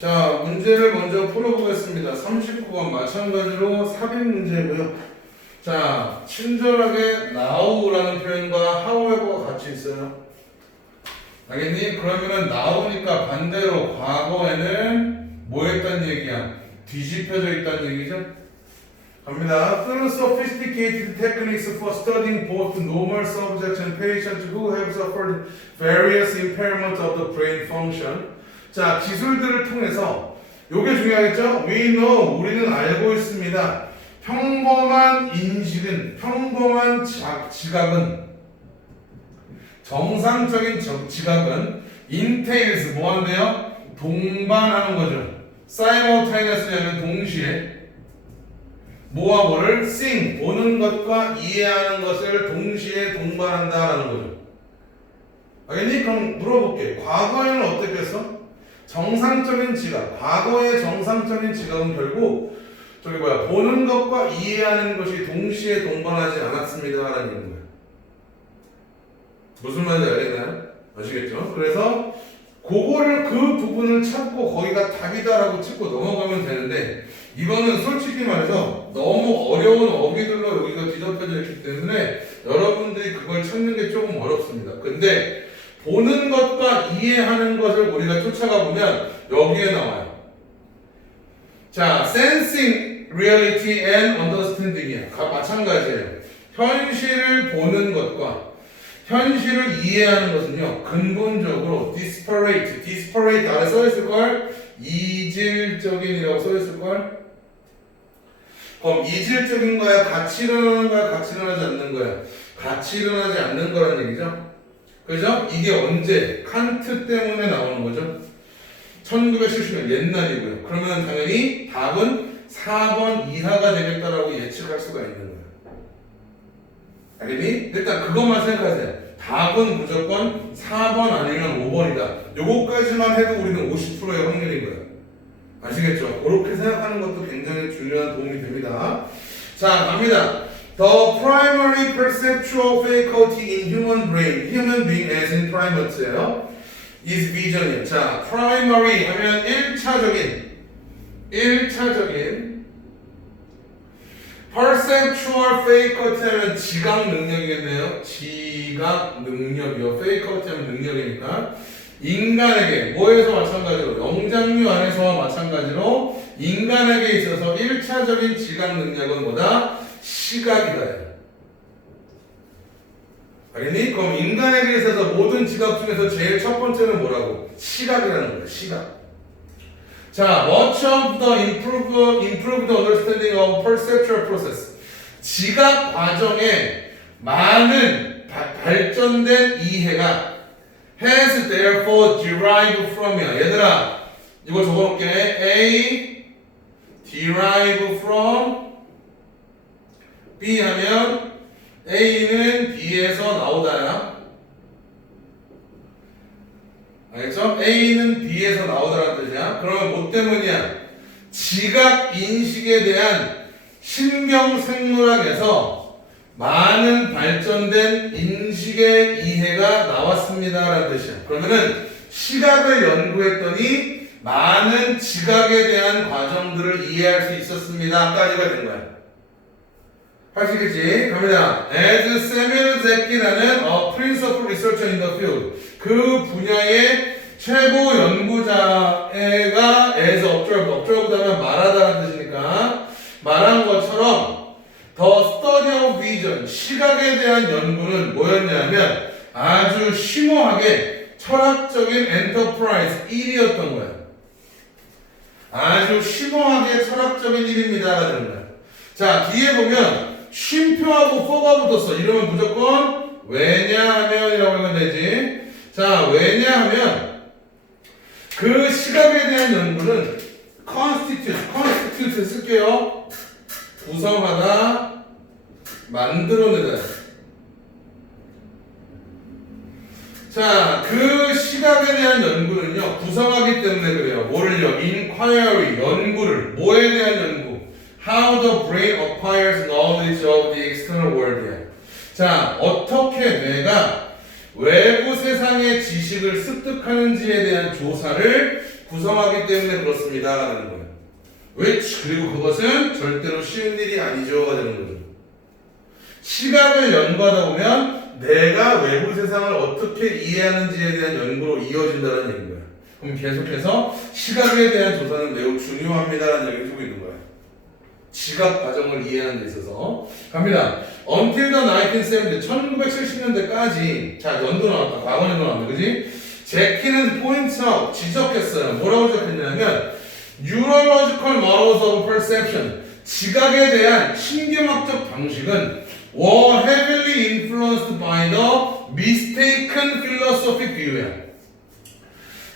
자, 문제를 먼저 풀어보겠습니다. 39번 마찬가지로 삽입 문제고요. 자, 친절하게 now라는 표현과 however가 같이 있어요. 알겠니? 그러면은 now니까 반대로 과거에는 뭐 했단 얘기야? 뒤집혀져 있다는 얘기죠? 갑니다. Through sophisticated techniques for studying both normal subjects and patients who have suffered various impairments of the brain function. 자, 기술들을 통해서 요게 중요하겠죠? We know 우리는 알고 있습니다. 평범한 인식은 평범한 자- 지각은 정상적인 저- 지각은 entails 뭐 한대요? 동반하는 거죠. simultaneously는 동시에 뭐를 sing 보는 것과 이해하는 것을 동시에 동반한다라는 거죠. 알겠니? 그럼 물어볼게. 과거에는 어떻게 했어? 정상적인 지각. 과거의 정상적인 지각은 결국 저기 뭐야 보는 것과 이해하는 것이 동시에 동반하지 않았습니다라는 거예요. 무슨 말인지 알겠나요? 아시겠죠? 그래서 그거를 그 부분을 찾고 거기가 답이다라고 짚고 넘어가면 되는데 이거는 솔직히 말해서 너무 어려운 어휘들로 여기가 뒤덮여져 있기 때문에 여러분들이 그걸 찾는 게 조금 어렵습니다. 근데 보는 것과 이해하는 것을 우리가 쫓아가 보면 여기에 나와요. 자, sensing reality and understanding이야. 가- 마찬가지예요. 현실을 보는 것과 현실을 이해하는 것은요 근본적으로 disparate, disparate 아래 써있을 걸 이질적인이라고 써있을 걸. 그럼 이질적인 거야, 같이 일어나는 거야, 같이 일어나지 않는 거야, 같이 일어나지 않는 거란 얘기죠. 그죠? 이게 언제 칸트 때문에 나오는 거죠? 1970년 옛날이고요. 그러면 당연히 답은 4번 이하가 되겠다라고 예측할 수가 있는 거예요. 알겠니? 일단 그것만 생각하세요. 답은 무조건 4번 아니면 5번이다. 요거까지만 해도 우리는 50%의 확률인 거예요. 아시겠죠? 그렇게 생각하는 것도 굉장히 중요한 도움이 됩니다. 자, 갑니다. The primary perceptual faculty in human brain, human being as in primates예요. is vision이에요. 자, primary 하면 1차적인, 1차적인 perceptual faculty 하면 지각 능력이겠네요. 지각 능력이요. faculty 하면 능력이니까. 인간에게 뭐에서 마찬가지로 영장류 안에서와 마찬가지로 인간에게 있어서 1차적인 지각 능력은 뭐다? 시각이다. 알겠니? 그럼 인간에게 있어서 모든 지각 중에서 제일 첫 번째는 뭐라고? 시각이라는 거야. 시각. 자, much of the improved, improved understanding of perceptual process. 지각 과정에 많은 바- 발전된 이해가 has therefore derived from이야. 얘들아, 이거 적어놓을게. A derive from B 하면 A는 B에서 나오다야. 알겠죠? A는 B에서 나오다라는 뜻이야. 그러면 뭐 때문이야? 지각 인식에 대한 신경 생물학에서 많은 발전된 인식의 이해가 나왔습니다라는 뜻이야. 그러면은 시각을 연구했더니 많은 지각에 대한 과정들을 이해할 수 있었습니다 까지가 된 거야. 하시겠지? 갑니다. As Samuel Zecki라는 a principal researcher in the field. 그 분야의 최고 연구자가 as observed, observed 하면 말하다라는 뜻이니까 말한 것처럼 the study of vision, 시각에 대한 연구는 뭐였냐면 아주 심오하게 철학적인 enterprise 일이었던 거야. 아주 심오하게 철학적인 거야. 자, 뒤에 보면 쉼표하고 for가 붙었어. 이러면 무조건 왜냐하면이라고 하면 되지. 자, 왜냐하면 그 시각에 대한 연구는 constitute, constitute 쓸게요. 구성하다, 만들어내다. 자, 그 시각에 대한 연구는요, 구성하기 때문에 그래요. 뭐를요? inquiry, 연구를. 뭐에 대한 연구? How the brain acquires knowledge of the external world이야. 자, 어떻게 뇌가 외부 세상의 지식을 습득하는지에 대한 조사를 구성하기 때문에 그렇습니다. 라는 거예요. which 그리고 그것은 절대로 쉬운 일이 아니죠가 되는 거죠. 시각을 연구하다 보면 내가 외부 세상을 어떻게 이해하는지에 대한 연구로 이어진다는 얘기인 거예요. 그럼 계속해서 시각에 대한 조사는 매우 중요합니다라는 얘기를 주고 있는 거예요. 지각 과정을 이해하는 데 있어서 갑니다. Until the 1970, 1970년대까지 자 연도 나왔다. 과거년도 나왔네, 그지? 제키는 포인트 아웃 지적했어요. 뭐라고 지적했냐면 Neurological models of perception 지각에 대한 신경학적 방식은 were heavily influenced by the mistaken philosophic view야.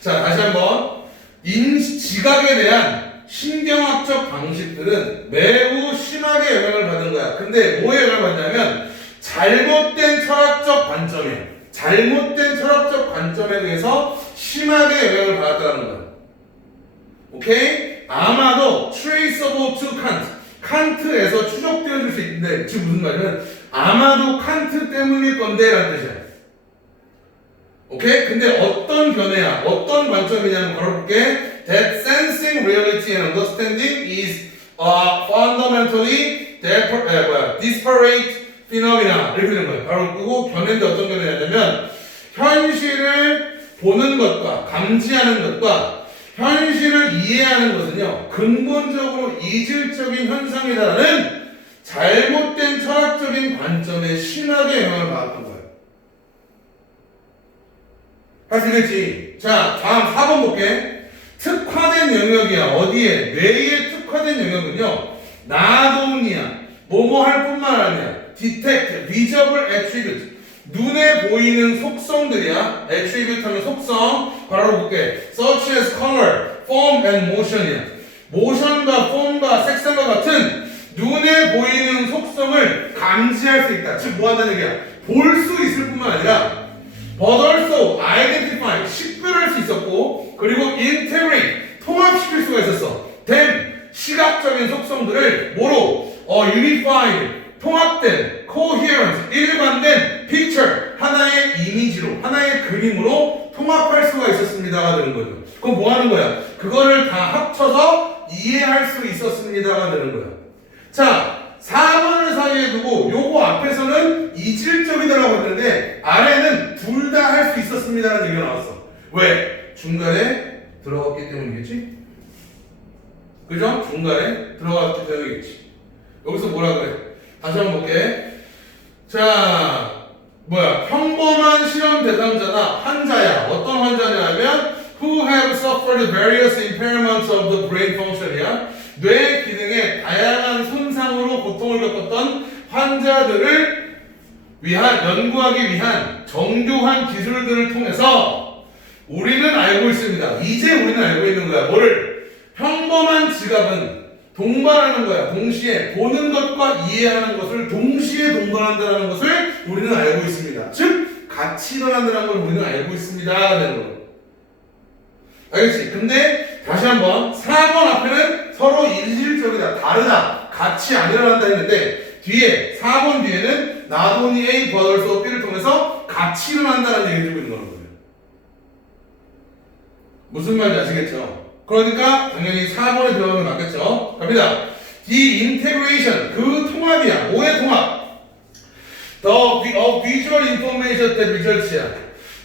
자 다시 한번 인 지각에 대한 신경학적 방식들은 매우 심하게 영향을 받은 거야. 근데 뭐에 영향을 받냐면 잘못된 철학적 관점이야. 잘못된 철학적 관점에 의해서 심하게 영향을 받았다는 거야. 오케이? 아마도 traceable to Kant. 칸트에서 추적되어질 수 있는데 지금 무슨 말이냐면 아마도 칸트 때문일 건데 라는 뜻이야. 오케이? 근데 어떤 견해야? 어떤 관점이냐면 걸어볼게. That sensing reality and understanding is uh, fundamentally depar- 에, 뭐야, disparate phenomena 이렇게 되는 거예요. 바로 그거 견해인데 어떤 견해냐면 현실을 보는 것과 감지하는 것과 현실을 이해하는 것은요 근본적으로 이질적인 현상이다라는 잘못된 철학적인 관점에 심하게 영향을 받았던 거예요. 아시겠지? 자, 다음 4번 볼게. 특화된 영역이야. 어디에? 뇌에 특화된 영역은요. 나도니아. 뭐뭐 할 뿐만 아니야. detect, visible attribute. 눈에 보이는 속성들이야. attribute 하면 속성. 바로 볼게. such as color, form and motion이야. 모션과 폼과 색상과 같은 눈에 보이는 속성을 감지할 수 있다. 즉, 뭐 한다는 얘기야? 볼 수 있을 뿐만 아니라 also identify 식별할 수 있었고 그리고 integrate 통합시킬 수가 있었어. then 시각적인 속성들을 뭐로 어 unified 통합된 coherent 일관된 picture 하나의 이미지로 하나의 그림으로 통합할 수가 있었습니다가 되는 거죠. 그럼 뭐 하는 거야? 그거를 다 합쳐서 이해할 수 있었습니다가 되는 거야. 자, 4번을 사이에 두고 요거 앞에서는 이질적이다라고 했는데 아래는 둘 다 할 수 있었습니다라는 얘기가 나왔어. 왜? 중간에 들어갔기 때문이겠지? 그죠? 중간에 들어갔기 때문이겠지. 여기서 뭐라 그래? 다시 한번 볼게. 자, 뭐야? 평범한 실험 대상자나 환자야. 어떤 환자냐면 who have suffered various impairments of the brain function이야. 뇌 기능의 다양한 손상으로 고통을 겪었던 환자들을 위한 연구하기 위한 정교한 기술들을 통해서 우리는 알고 있습니다. 이제 우리는 알고 있는 거야. 뭐를? 평범한 지각은 동반하는 거야. 동시에 보는 것과 이해하는 것을 동시에 동반한다는 것을 우리는 알고 있습니다. 즉 같이 일어난다는 걸 우리는 알고 있습니다. 라는 거. 알겠지? 근데 다시 한번 4번 앞에는 서로 일질적이다. 다르다. 같이 안 일어난다 했는데 뒤에 4번 뒤에는 A 버덜소 B를 통해서 같이 일어난다는 얘기를 주고 있는 거예요. 무슨 말인지 아시겠죠? 그러니까 당연히 4번에 들어가면 맞겠죠? 갑니다. 이 인테그레이션 그 통합이야. 뭐의 통합? The of visual information that results야.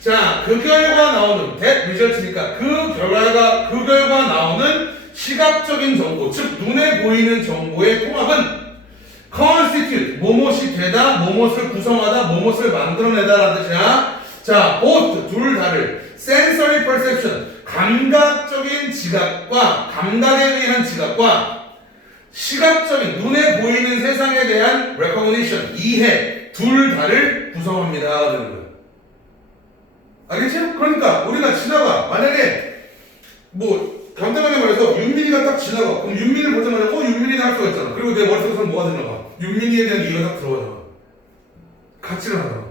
자, 그 결과 나오는 that results니까 그 결과가 그 결과 나오는 시각적인 정보, 즉 눈에 보이는 정보의 통합은 constitute 뭐뭇이 되다, 뭐뭇을 구성하다, 뭐뭇을 만들어내다라는 뜻이야. 자, both 둘 다를 sensory perception 감각적인 지각과 감각에 의한 지각과 시각적인 눈에 보이는 세상에 대한 recognition 이해 둘 다를 구성합니다. 알겠죠? 그러니까 우리가 지나가 만약에 뭐 간단하게 말해서 윤민이가 딱 지나가 그럼 윤민이를 보자마자 어 윤민이다 할 수가 있잖아. 그리고 내 머릿속에서 뭐가 지나가? 윤민이에 대한 이해가 딱 들어가잖아. 같이 나가잖아.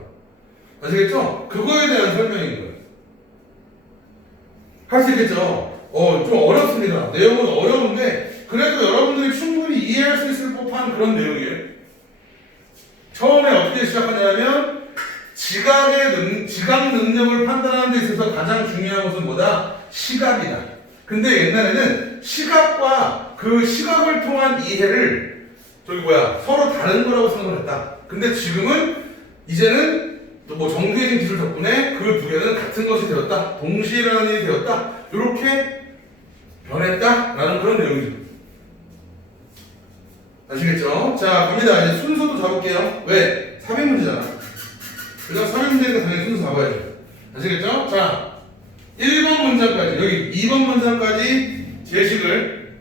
아시겠죠? 그거에 대한 설명인 거예요. 있겠죠? 어, 좀 어렵습니다. 내용은 어려운데, 그래도 여러분들이 충분히 이해할 수 있을 법한 그런 내용이에요. 처음에 어떻게 시작하냐면, 지각의 능, 지각 능력을 판단하는 데 있어서 가장 중요한 것은 뭐다? 시각이다. 근데 옛날에는 시각과 그 시각을 통한 이해를 저기 뭐야 서로 다른 거라고 생각을 했다. 근데 지금은 이제는 또 뭐 정교해진 기술 덕분에 그 두 개는 같은 것이 되었다. 일어나는 일이 되었다. 이렇게 변했다라는 그런 내용이죠. 아시겠죠? 자, 갑니다. 이제 순서도 잡을게요. 왜? 3인문제잖아. 그래서 3인문제니까 당연히 순서 잡아야죠. 아시겠죠? 자, 1번 문장까지, 여기 2번 문장까지 제식을,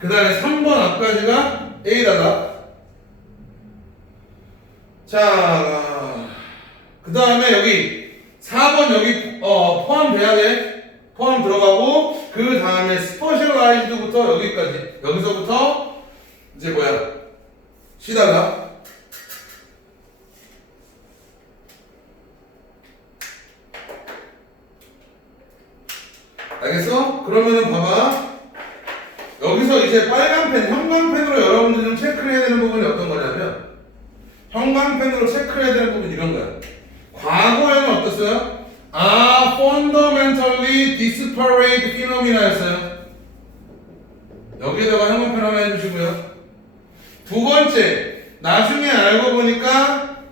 그 다음에 3번 앞까지가 A다다. 자, 그 다음에 여기 4번 여기 어, 포함돼야 돼. 포함 들어가고, 그 다음에 스퍼셜라이즈드부터 여기까지. 여기서부터 이제 뭐야? 쉬다가 알겠어? 그러면은 봐봐. 여기서 이제 빨간 펜, 형광펜으로 여러분들이 좀 체크를 해야 되는 부분이 어떤 거냐면 형광펜으로 체크를 해야 되는 부분이 이런 거야. 과거에는 어땠어요? 아, fundamentally disparate phenomena였어요. 여기에다가 형광펜 하나 해주시고요. 두 번째, 나중에 알고 보니까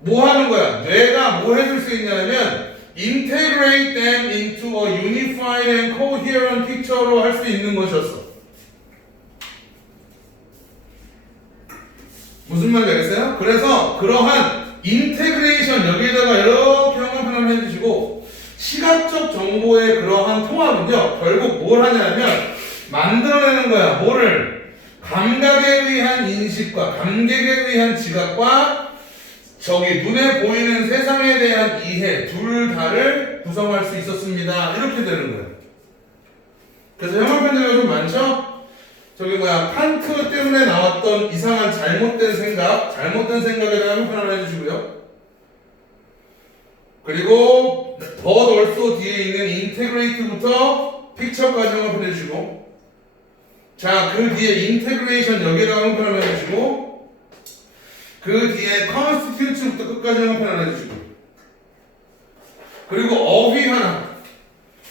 뭐 하는 거야? 뇌가 뭐 해줄 수 있냐면 integrate them into a unified and coherent picture로 할 수 있는 것이었어. 무슨 말인지 알겠어요? 그래서 그러한 인테그레이션 여기에다가 이렇게 형광펜을 해주시고 시각적 정보의 그러한 통합은요 결국 뭘 하냐면 만들어내는 거야 뭐를 감각에 의한 인식과 감각에 의한 지각과 저기 눈에 보이는 세상에 대한 이해 둘 다를 구성할 수 있었습니다 이렇게 되는 거예요 그래서 형광펜들이 좀 많죠? 저기 뭐야 칸트 때문에 나왔던 이상한 잘못된 생각, 잘못된 생각에 대한 형편을 해주시고요. 그리고 but also 뒤에 있는 integrate부터 picture까지 형편 해주시고 자 그 뒤에 integration 여기에다가 형편을 해주시고 그 뒤에 constitute부터 끝까지 형편을 해주시고. 그리고 어휘 하나.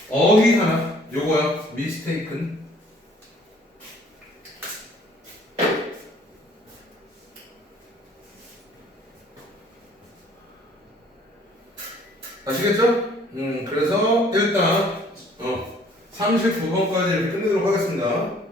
어휘 하나. 요거요 mistaken 아시겠죠? 음, 그래서 일단 어, 39번까지 이렇게 끝내도록 하겠습니다.